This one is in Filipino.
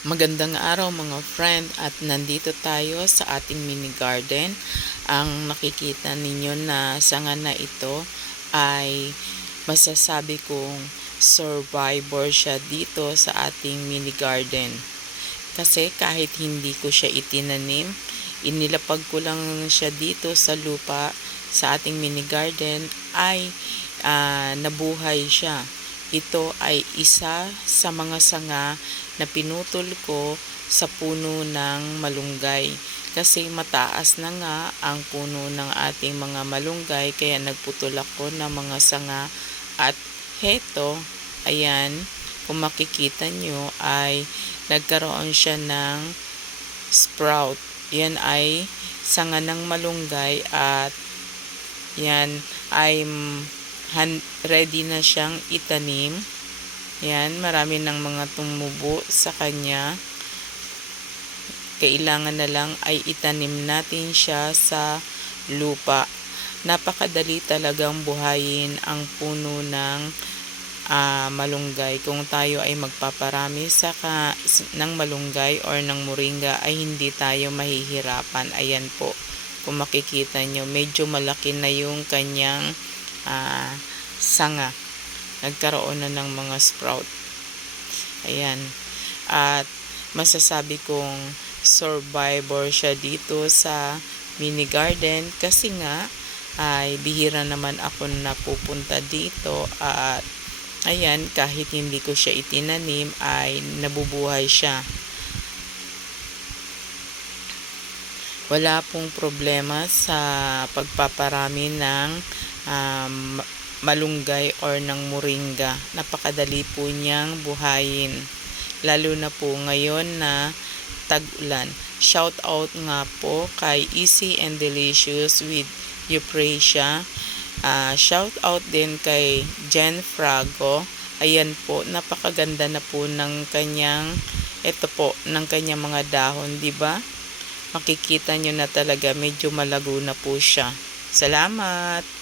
Magandang araw mga friend, at nandito tayo sa ating mini garden. Ang nakikita ninyo na sanga na ito ay masasabi kong survivor siya dito sa ating mini garden. Kasi kahit hindi ko siya itinanim, inilapag ko lang siya dito sa lupa sa ating mini garden ay nabuhay siya. Ito ay isa sa mga sanga na pinutol ko sa puno ng malunggay. Kasi mataas na nga ang puno ng ating mga malunggay, kaya nagputol ako ng mga sanga. At heto, ayan, kung makikita nyo ay nagkaroon siya ng sprout. Yan ay sanga ng malunggay at yan ay ready na siyang itanim. Yan, marami ng mga tumubo sa kanya. Kailangan na lang ay itanim natin siya sa lupa. Napakadali talagang buhayin ang puno ng malunggay. Kung tayo ay magpaparami ng malunggay or ng moringa ay hindi tayo mahihirapan. Ayan po, kung makikita nyo, medyo malaki na yung kanyang sanga. Nagkaroon na ng mga sprout. Ayan. At masasabi kong survivor siya dito sa mini garden kasi nga ay bihira naman ako napupunta dito, at ayan, kahit hindi ko siya itinanim ay nabubuhay siya. Wala pong problema sa pagpaparami ng malunggay or ng moringa. Napakadali po niyang buhayin. Lalo na po ngayon na tag-ulan. Shout out nga po kay Easy and Delicious with Euprasia. Shout out din kay Jen Frago. Ayan po, napakaganda na po ng kanyang kanyang mga dahon, di ba? Makikita nyo na talaga medyo malago na po siya. Salamat!